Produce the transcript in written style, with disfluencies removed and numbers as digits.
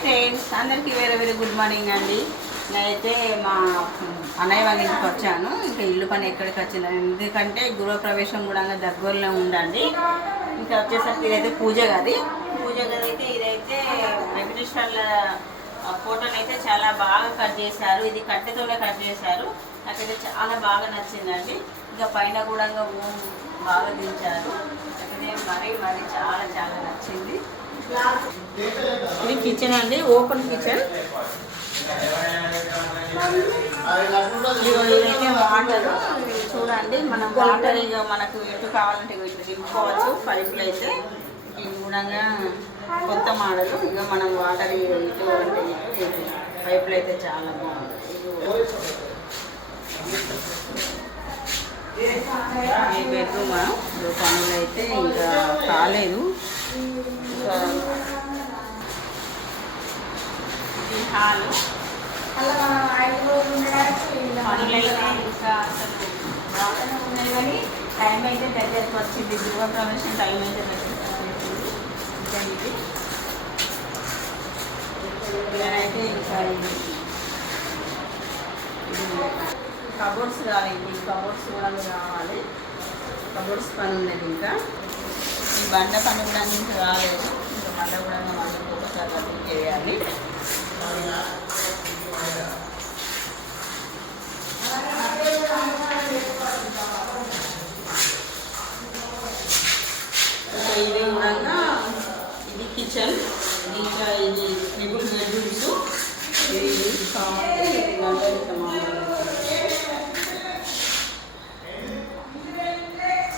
Friends అందరికీ very good morning అండి. నేనైతే మా అన్నయ్య వాళ్ళ ఇంటికి వచ్చాను. ఇంకా ఇల్లు పని ఎక్కడికి వచ్చిందని, ఎందుకంటే గృహప్రవేశం కూడా దగ్గరలో ఉందండి. ఇంకా వచ్చేసరికి ఇదైతే పూజ గది అయితే ఇదైతే వెంకటేశ్వర్ల ఫోటోని అయితే చాలా బాగా కట్ చేశారు. ఇది కట్టెతోనే కట్ చేశారు. నాకైతే చాలా బాగా నచ్చిందండి. ఇంకా పైన కూడా బాగా దించారు. నాకైతే మరీ చాలా నచ్చింది. ఇది కిచెన్ అండి, ఓపెన్ కిచెన్. ఇదైతే వాటర్ చూడండి, మనం వాటర్ ఇక మనకు ఎటు కావాలంటే ఇటు దింపుకోవచ్చు. పైపులు అయితే ఇది కూడా కొత్త మోడల్. ఇక మనం వాటర్ ఇటు అంటే ఇటు పైపులు అయితే చాలా బాగుంది. ఈ బెడ్రూమ్ పనులు అయితే ఇంకా కాలేదు. ఇది హాలు. పనులైతే ఇంకా అసలు బాగానే ఉన్నాయి, కానీ టైం అయితే దగ్గరకు వచ్చింది. గృహప్రవేశం టైం అయితే దగ్గరకు వచ్చింది. ఇంకా ఇది నేనైతే ఇంకా కబోర్డ్స్ కావాలి. ఈ కబోర్డ్స్ కూడా కావాలి. కబోర్డ్స్ పని ఉన్నది. ఇంకా ఈ బండ పని కూడా ఇంకా రాలేదు. ఇంకా బండ కూడా మనం ఒకసారి చేయాలి. ఇది కూడా ఇది కిచెన్. ఇంకా ఇది ట్రిపుల్ బెడ్రూమ్స్. ఇది కావాలి.